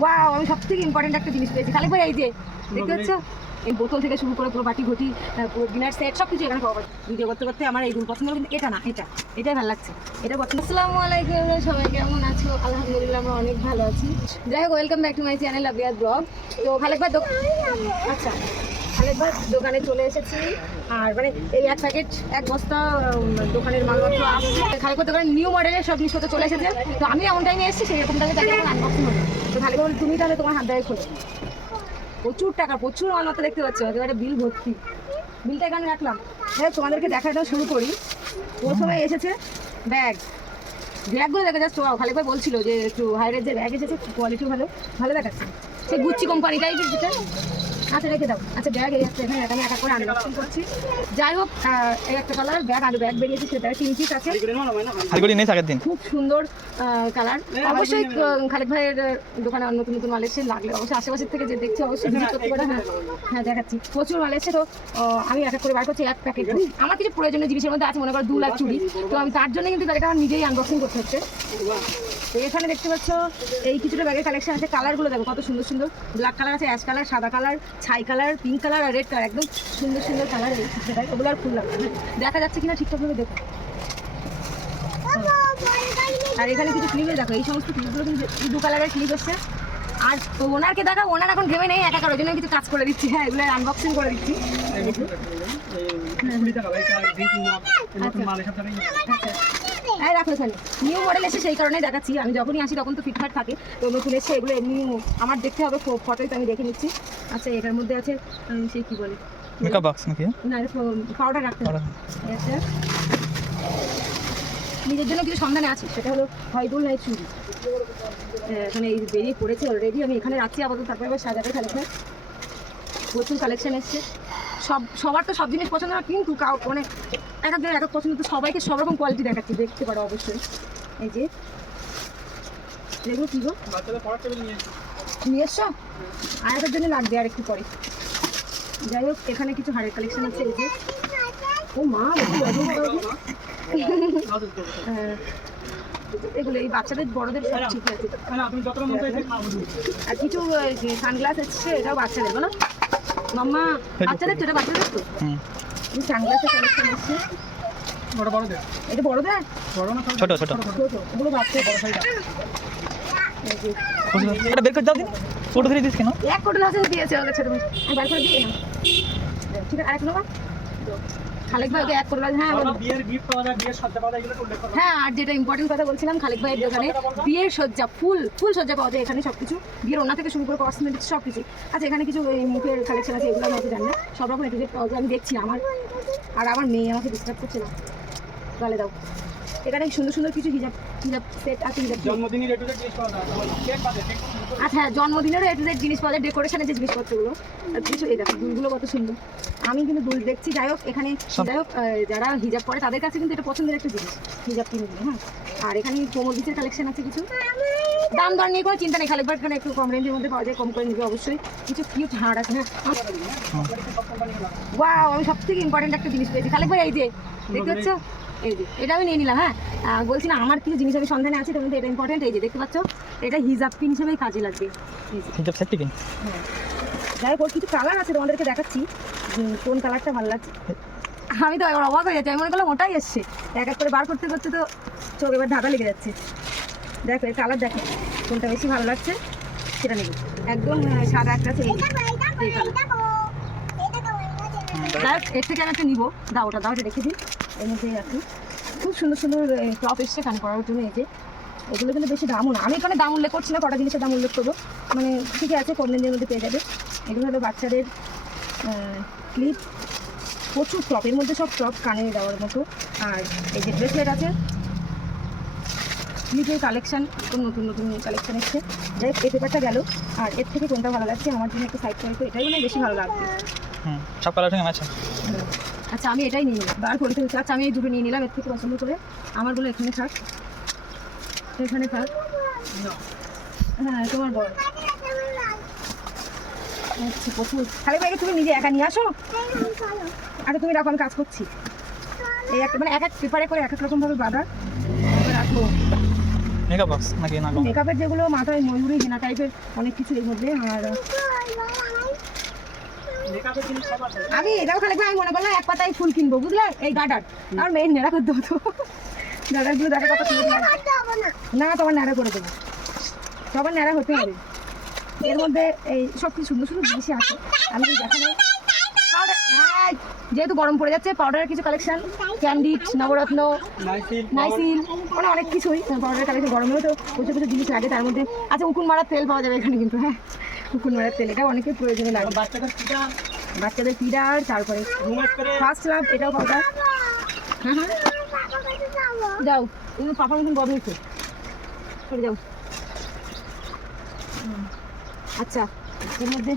Wow, আমি সবথেকে important একটা জিনিস পেয়েছি খালিক ভাই। এই যে দেখতে পাচ্ছ, এই বোতল থেকে শুরু করে পুরো বাটি ঘটি, পুরো ডিনার সেট সব কিছু এখানে পাওয়া যায়। ভিডিও করতে করতে আমার এইগুলো পছন্দ, কিন্তু এটা না, এটাই ভালো লাগছে, এটা পছন্দ। আসসালামু আলাইকুম, সবাই কেমন আছো? আলহামদুলিল্লাহ আমরা অনেক ভালো আছি। যাই হোক, welcome back to my channel Labiyat blog. তো খালিক ভাই আচ্ছা, খালিক ভাই দোকানে চলে এসেছি। আর মানে এই এক প্যাকেট এক বস্তা দোকানের মালপত্র আসছে। খালিক ভাই দোকানে নিউ মডেলের সব জিনিসপত্র চলে এসেছে। তো আমি এমন টাইমে এসেছি, সেরকম টাইমে তাকে এখন আনবক্সিং হবে। তো খালিক ভাই তুমি তাহলে তোমার হাত দিয়ে খোলো। প্রচুর টাকা, প্রচুর মালপত্র দেখতে পাচ্ছ, একেবারে বিল ভর্তি। বিলটা এখানে রাখলাম। হ্যাঁ, তোমাদেরকে দেখাটা শুরু করি। প্রথমে এসেছে ব্যাগগুলো দেখা যাচ্ছে। খালিক ভাই বলছিল যে একটু হাই রেঞ্জের ব্যাগ এসেছে, কোয়ালিটিও ভালো দেখাচ্ছে। সে গুচ্ছি কোম্পানিটাই যেটা। আচ্ছা রেখে দাও। আচ্ছা ব্যাগ এই একটা এখানে আমি এক করে আনবক্সিং করছি। যাই হোক, এই একটা কালার ব্যাগ আর ব্যাগ বেরিয়েছে, সেটা 3 পিস আছে। খুব সুন্দর কালার। অবশ্যই খালিক ভাইয়ের দোকানে নতুন নতুন মাল এসে লাগলে অবশ্যই আশেপাশের থেকে যে দেখছি অবশ্যই ভিজিট করতে পারে। হ্যাঁ দেখাচ্ছি, প্রচুর মাল এসেছে। তো আমি এক করে বার করছি এক প্যাকেট। আমার কিছু প্রয়োজনীয় জিনিসের মধ্যে আছে, মনে করো 2 লাখ চুড়ি। তো আমি তার জন্য কিন্তু তাদেরকে আমার নিজেই আনবক্সিং করতে হচ্ছে। তো এখানে দেখতে পাচ্ছ এই কিছুটা ব্যাগের কালেকশন আছে। কালারগুলো দেখো কত সুন্দর সুন্দর। ব্ল্যাক কালার আছে, অ্যাশ কালার, সাদা কালার, ছাই কালার, পিঙ্ক কালার আর রেড কালার। একদম সুন্দর সুন্দর কালার। এই কিছুটাই ওগুলো আর ফুল লাগবে, দেখা যাচ্ছে কিনা ঠিকঠাকভাবে দেখো। আর এখানে কিছু ক্লিপে দেখো, এই সমস্ত ক্লিপগুলো কিন্তু 2 কালারের ক্লিপ এসছে। আর ওনারকে দেখা, ওনার এখন ঘেমে নেই একা, ওই জন্য কিছু কাজ করে দিচ্ছি। হ্যাঁ, এগুলো আনবক্সিং করে দিচ্ছি। হ্যাঁ রাখো এখানে। নিউ মডেল এসে সেই কারণেই দেখাচ্ছি। আমি যখনই আসি তখন তো ফিটফাট থাকে, তো নতুন এসে এগুলো এমনি আমার দেখতে হবে, ফটোই তো আমি দেখে নিচ্ছি। আচ্ছা, এটার মধ্যে আছে সেই কি বলে মেকআপ বক্স নাকি? না, পাউডার রাখতে হবে। নিজের জন্য কিছু সন্ধানে আছে, সেটা হলো হয়দুল নাই চুড়ি। এখানে এই বেরিয়ে পড়েছে অলরেডি, আমি এখানে রাখছি আপাতত, তারপরে এবার সাজাতে কালেকশন। প্রচুর কালেকশন এসছে। সবার তো সব জিনিস পছন্দ না, কিন্তু মানে এক একজনের এক এক পছন্দ। তো সবাইকে সব রকম কোয়ালিটি দেখাচ্ছি, দেখতে পারো অবশ্যই। এই যে এগুলো কী গো নিয়ে এসছো? আর একের জন্য লাগবে আর একটু পরে। যাই হোক, এখানে কিছু হাড়ের কালেকশন আছে। এই যে ও মা, এগুলো এই বাচ্চাদের বড়দের সব ঠিক আছে। আর কিছু সানগ্লাস এসছে, এটাও বাচ্চাদের বলো মাম্মা, বাচ্চাদের তো, এটা বাচ্চাদের তো সানগ্লাসের কালেকশন এসছে। এটা বড়দের, ছোট ছোট ওগুলো বাচ্চাদের। এটা বের করে দাও দিন, ফটো ধরে দিস কেন? এক কোটি আছে দিয়েছে ওকে ছোট মেয়ে, আমি বার করে দিয়ে না। ঠিক আছে, আরেক নেবা খালিক ভাই, ওকে এক করে। হ্যাঁ বিয়ের গিফট পাওয়া যায়, বিয়ের সজ্জা পাওয়া যায়, এগুলো উল্লেখ করা। হ্যাঁ, আর যেটা ইম্পর্টেন্ট কথা বলছিলাম, খালিক ভাইয়ের দোকানে বিয়ের সজ্জা, ফুল সজ্জা পাওয়া যায় এখানে। সব কিছু বিয়ের ওনা থেকে শুরু করে কসমেটিক্স সব কিছু। আচ্ছা, এখানে কিছু এই মুখের কালেকশন আছে, এগুলো আমি হয়তো জানি না। সব রকম একটু পাওয়া যায়, আমি দেখছি। আমার মেয়ে আমাকে ডিস্টার্ব করছে না, গালে দাও। এখানে সুন্দর সুন্দর কিছু হিজাব সেট আছে। জন্মদিনের জিনিস পাওয়া যায়। আচ্ছা, জন্মদিনেরও জিনিস পাওয়া যায়, ডেকোরেশনের যে জিনিসপত্রগুলো কিছু। এই দেখো দুলগুলো কত সুন্দর, আমি কিন্তু দুল দেখছি। যাই হোক, এখানে যাই হোক যারা হিজাব পরে তাদের কাছে কিন্তু এটা পছন্দের একটা জিনিস, হিজাব কিনে দিলে। হ্যাঁ, আর এখানে কোমর বিচের কালেকশন আছে কিছু। দাম দর নিয়ে কোনো চিন্তা নেই, খালিক ভাই এখানে একটু কম রেঞ্জের মধ্যে পাওয়া যায়, কম করে নিবে অবশ্যই। কিছু কিউট হাড় আছে। হ্যাঁ ওয়াও, আমি সবথেকে ইম্পর্টেন্ট একটা জিনিস পেয়েছি খালিক ভাই। এই যে দেখতে পাচ্ছ, এই যে এটা আমি নিয়ে নিলাম। হ্যাঁ, বলছি না আমার কিছু জিনিস আমি সন্ধানে আছি, তখন এটা ইম্পর্টেন্ট। এই যে দেখতে পাচ্ছ, এটা হিজাব পিন হিসেবেই কাজে লাগবে। হিজাব সেট পিন। হ্যাঁ, যাই হোক, কিছু কালার আছে, তোমাদেরকে দেখাচ্ছি কোন কালারটা ভালো লাগছে। আমি তো এবার অবাক হয়ে যাচ্ছি, আমি মনে করলাম ওটাই এসছে। এক এক করে বার করতে করতে তো চোখ এবার ঢাকা লেগে যাচ্ছে। দেখো এই কালার, দেখো কোনটা বেশি ভালো লাগছে সেটা নেবে। একদম সাদা একটা আছে, এই কালার। যাই হোক, এর থেকে আমি একটা নিবো। দাও ওটা রেখে দিই, এর মধ্যেই আছে। খুব সুন্দর সুন্দর টপ এসছে কান করার জন্য। এই যে এগুলো কিন্তু বেশি দামও না, আমি এখানে দাম উল্লেখ করছি না, কটা জিনিসের দাম উল্লেখ করবো, মানে ঠিকই আছে, কম রেঞ্জের মধ্যে পেয়ে যাবে। এগুলো হলো বাচ্চাদের ক্লিপ, প্রচুর টপ, এর মধ্যে সব টপ কানে দেওয়ার মতো। আর এই যে ব্রেসলেট আছে, ক্লিপের কালেকশান, একদম নতুন নতুন কালেকশান এসছে। যাই হোক, এই পেপারটা গেল। আর এর থেকে কোনটা ভালো লাগছে আমার জন্য একটু সাইড করে, তো এটাই মানে বেশি ভালো লাগবে। সব কালার সঙ্গে আছে। আচ্ছা, আমি এটাই নিয়ে নিলাম, বার করে ফেলছি। আচ্ছা, আমি এই দুটো নিয়ে নিলাম, এর থেকে পছন্দ করে। আমারগুলো এখানে থাক, এখানে থাক। হ্যাঁ, তোমার বল। আচ্ছা, প্রচুর। খালি ভাইকে তুমি নিজে একা নিয়ে আসো। আচ্ছা, তুমি রাখো, আমি কাজ করছি। এই একটা মানে এক এক পেপারে করে এক এক রকমভাবে বাঁধা রাখো। মেকআপ বক্স নাকি না মেকআপের যেগুলো মাথায় ময়ূরী হেনা টাইপের অনেক কিছু এর মধ্যে। আর আমি এটাও খালি আমি মনে করলাম এক পাতায় ফুল কিনবো বুঝলে, এই গার্ডার আর মেয়ের নেড়া করতে হতো। গার্ডারগুলো দেখা কত সুন্দর না, তোমার নেড়া করে দেবো, সবার নেড়া হতে হবে। এর মধ্যে এই সব কিছু সুন্দর সুন্দর জিনিসই আছে। আমি দেখানো যেহেতু গরম পড়ে যাচ্ছে, পাউডারের কিছু কালেকশন, ক্যান্ডিড, নবরত্ন, নাইসিল, মানে অনেক কিছুই পাউডারের কালেকশন। গরমেও তো প্রচুর প্রচুর জিনিস লাগে। তার মধ্যে আচ্ছা উকুন মারার তেল পাওয়া যাবে এখানে কিন্তু, হ্যাঁ উকুন মারার তেল এটা অনেকের প্রয়োজনে লাগে। বাচ্চাদের ফিডার, তারপরে ফার্স্ট লাভ এটাও পাওয়া যায়। হ্যাঁ হ্যাঁ যাও, তুমি পাপার মতন বড় হয়েছে, চলে যাও। আচ্ছা এর মধ্যে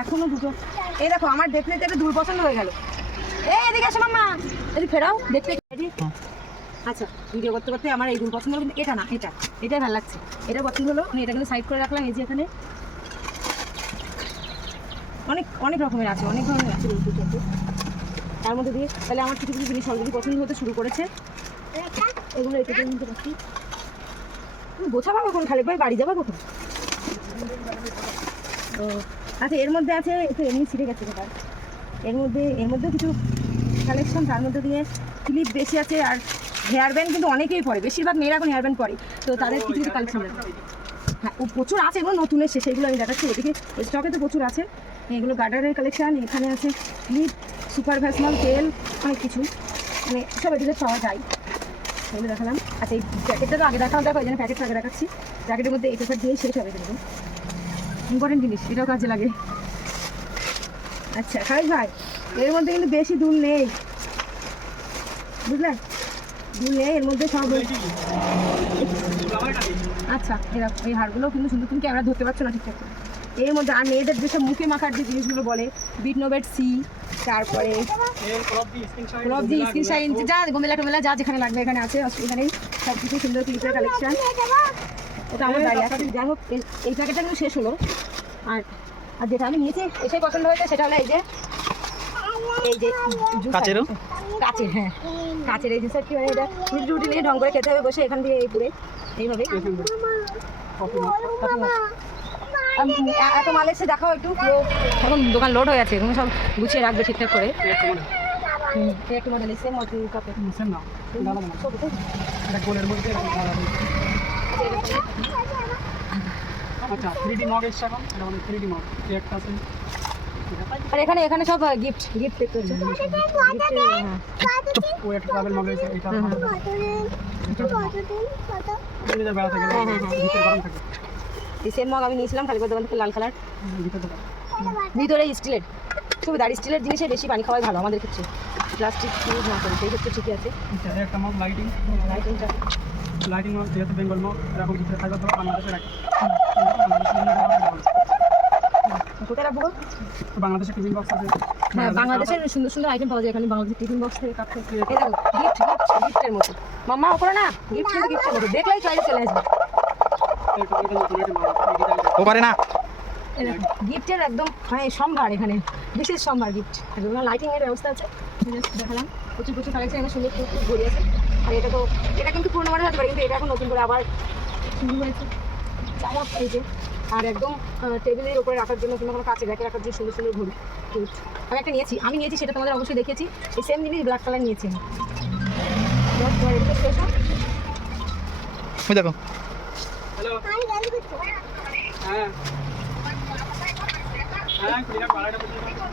এখনো দুটো, এই দেখো আমার দেখলে তো একটা দুল পছন্দ হয়ে গেল। এই এদিকে আসো মাম্মা, এদিকে ফেরাও দেখতে। আচ্ছা ভিডিও করতে করতে আমার এই দুল পছন্দ হলো, কিন্তু এটা না, এটাই ভালো লাগছে, এটা পছন্দ হলো। আমি এটা কিন্তু সাইড করে রাখলাম। এই যে এখানে অনেক অনেক রকমের আছে, অনেক ধরনের আছে দুটো। তার মধ্যে দিয়ে তাহলে আমার কিছু কিছু জিনিস অলরেডি পছন্দ হতে শুরু করেছে। এগুলো এটা নিতে পারছি। তুমি গোছাবা কখন খালি ভাই, বাড়ি যাবা কখন? তো আচ্ছা এর মধ্যে আছে একটু এমনি ছিঁড়ে গেছে ব্যাপার। এর মধ্যে কিছু কালেকশন, তার মধ্যে দিয়ে ক্লিপ বেশি আছে। আর হেয়ার ব্যান্ড কিন্তু অনেকেই পরে, বেশিরভাগ মেয়েরা এখন হেয়ার ব্যান্ড পরে, তো তাদের কিছু কিছু কালেকশন আছে। হ্যাঁ ও প্রচুর আছে, এগুলো নতুন এসে সেগুলো আমি দেখাচ্ছি। এদিকে স্টকে তো প্রচুর আছে। এগুলো গার্ডারের কালেকশন। এখানে আছে ক্লিপ, সুপার ভ্যাসমাল, তেল, অনেক কিছু, মানে সব এদিকে পাওয়া যায়। সেগুলো দেখালাম। আচ্ছা এই প্যাকেটটা তো আগে দেখালাম, দেখো এই জন্য প্যাকেটটা আগে দেখাচ্ছি। প্যাকেটের মধ্যে এই পেপার দিয়ে শেষ হবে কিন্তু ইম্পর্টেন্ট জিনিস, এটাও কাজে লাগে। আচ্ছা খাই ভাই, এর মধ্যে কিন্তু বেশি দুল নেই বুঝলেন, দুল নেই এর মধ্যে সব। আচ্ছা এরকম এই হারগুলো কিন্তু সুন্দর, তুমি ক্যামেরা ধরতে পারছো না ঠিকঠাক করে। এর মধ্যে আর মেয়েদের যেসব মুখে মাখার যে জিনিসগুলো বলে, বিট নোবেট সি, তারপরে ক্লবজি, স্কিন শাইন, যা গোমেলা টোমেলা যা যেখানে লাগবে এখানে আছে, অসুবিধা নেই। সব কিছু সুন্দর ক্লিপের কালেকশন। ওটা আমার গাড়ি আছে। যাই হোক এই প্যাকেটটা কিন্তু শেষ হলো। আর আর যেটা আমি নিয়েছি এটাই পছন্দ হয়েছে, সেটা হলো এই যে কাচের, হ্যাঁ কাচের এই জুসার। কি মানে এটা রুটি নিয়ে ঢং করে খেতে হবে বসে, এখান থেকে এই পুরে এইভাবে। এত মাল এসে দেখাও একটু, এখন দোকান লোড হয়ে আছে, তুমি সব গুছিয়ে রাখবে ঠিকঠাক করে। একটু মডেল এসে কাপে আচ্ছা 3D মগ এসছে এখন, এটা মানে 3D মগ একটা আছে। আর এখানে এখানে সব গিফট দেখতে হচ্ছে। ও একটা ট্রাভেল মগ আছে, এটা বেড়া থাকে, ভিতরে গরম থাকে। এই সেম মগ আমি নিয়েছিলাম কালীপুর দোকান থেকে, লাল কালার, ভিতরে স্টিলের। সুবিধার স্টিলের জিনিসে বেশি পানি খাওয়াই ভালো আমাদের ক্ষেত্রে, প্লাস্টিক ইউজ না করে, সেই ক্ষেত্রে ঠিকই আছে। একটা মগ লাইটিং মগ, যেহেতু বেঙ্গল মগ, এরকম ভিতরে ফাইবার দেওয়া বাংলাদেশে রাখি। কোথায় রাখবো? বাংলাদেশের টিফিন বক্স আছে। হ্যাঁ বাংলাদেশের সুন্দর সুন্দর আইটেম পাওয়া যায় এখানে, বাংলাদেশের টিফিন বক্স থেকে, কাপ থেকে। এই দেখো গিফটের মতো মাম্মা ওপরে না, গিফটের মতো দেখলেই চলে চলে আসবে। ও পারে না, গিফটের একদম মানে সম্ভার, এখানে বিশেষ সম্ভার গিফট। একদম লাইটিং এর ব্যবস্থা আছে, দেখালাম। প্রচুর প্রচুর কালেকশন এখানে সুন্দর ঘুরে আছে। আর এটা কিন্তু পুরোনো মডেল হতে পারে, কিন্তু এটা এখন নতুন করে আবার শুরু হয়েছে। এই যে আর একদম টেবিলের উপরে রাখার জন্য কিংবা কোনো কাছে রেখে রাখার জন্য সুন্দর সুন্দর ঘড়ি। আমি একটা আমি নিয়েছি, সেটা তোমাদের অবশ্যই দেখেছি। এই সেম জিনিস ব্ল্যাক কালার নিয়েছি আমি। ওই দেখো হ্যালো হ্যাঁ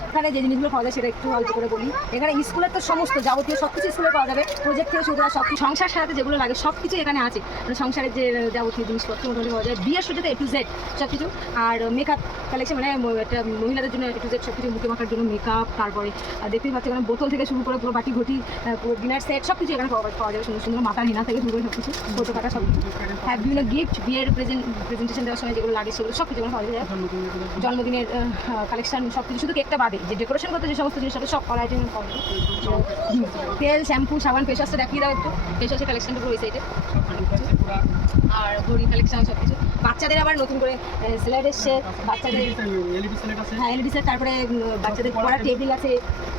এখানে যে জিনিসগুলো পাওয়া যায় সেটা একটু অল্প করে বলি। এখানে স্কুলের তো সমস্ত যাবতীয় সব কিছু স্কুলে পাওয়া যাবে, প্রজেক্ট থেকে শুরু করে সব কিছু, সংসার সারাতে যেগুলো লাগে সব কিছু এখানে আছে। মানে সংসারের যে যাবতীয় জিনিসপত্র মোটামুটি পাওয়া যায়, বিয়ের শুরুতে A to Z সব কিছু। আর মেকআপ কালেকশন, মানে একটা মহিলাদের জন্য A to Z সব কিছু, মুখে মাখার জন্য মেকআপ, তারপরে দেখতেই পাচ্ছি এখানে বোতল থেকে শুরু করে পুরো বাটি ঘটি, পুরো ডিনার সেট সব কিছু এখানে পাওয়া যাবে। সুন্দর সুন্দর মাথার হেনা থেকে শুরু করে সব কিছু, ফটো কাটা সব কিছু। হ্যাঁ বিভিন্ন গিফট, বিয়ের প্রেজেন্টেশন দেওয়ার সময় যেগুলো লাগে সেগুলো সব কিছু এখানে পাওয়া যায়। জন্মদিনের কালেকশন সব কিছু, শুধু কেকটা বাদে যে ডেকোরেশন করতে যে সমস্ত জিনিস আছে সব অল আইটেম পাওয়া যায়। তেল, শ্যাম্পু, সাবান, ফেস ওয়াশটা দেখিয়ে দাও একটু। ফেস ওয়াশের কালেকশনটা পুরো ওই সাইডে। আর ঘড়ি কালেকশন সব কিছু। বাচ্চাদের আবার নতুন করে স্লেট এসছে, বাচ্চাদের হ্যাঁ এলইডি সেট, তারপরে বাচ্চাদের পড়ার টেবিল আছে।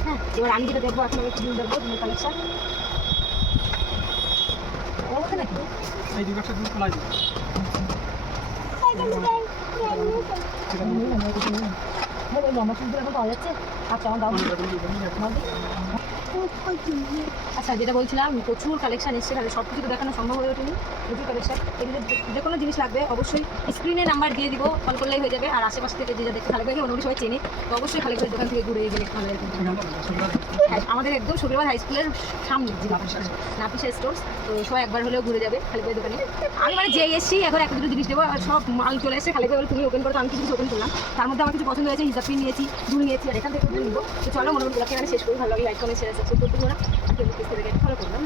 হ্যাঁ এবার আমি যেটা দেখবো এখন আমি টেবিল দেখবো কালেকশন নাকি এই দুই বাক্সের দুধ খোলা দিই আচ্ছা, যেটা বলছিলাম প্রচুর কালেকশন এসছে, তাহলে সব কিছু তো দেখানো সম্ভব হয়ে ওঠেনি। প্রচুর কালেকশন, এগুলো যে কোনো জিনিস লাগবে অবশ্যই স্ক্রিনে নাম্বার দিয়ে দিব, কল করলেই হয়ে যাবে। আর আশেপাশ থেকে যে যা দেখতে খালেক ভাইকে মোটামুটি সবাই চেনে, তো অবশ্যই খালেক ভাইয়ের দোকান থেকে ঘুরে গেলে ভালো লাগে। হ্যাঁ, আমাদের একদম শুক্রবার হাই স্কুলের সামনে নাফিসা স্টোর্স, তো সবাই একবার হলেও ঘুরে যাবে খালেক ভাইয়ের দোকানে। আমি মানে যে এসেছি এখন একটা দুটো জিনিস দেবো, আর সব মাল চলে এসেছে। খালেক ভাই বলে তুমি ওপেন করো, তো আমি কিছু ওপেন করলাম। তার মধ্যে আমার কিছু পছন্দ হয়েছে, হিসাব পিন নিয়েছি, দুল নিয়েছি, আর এখান থেকে নিবো। তো চলো মোটামুটি এখানে শেষ করি। ভালো লাগে লাইক কমেন্ট শেয়ার সাবস্ক্রাইব করতে পারো, আর ফেসবুক পেজ থেকে ফলো করলাম।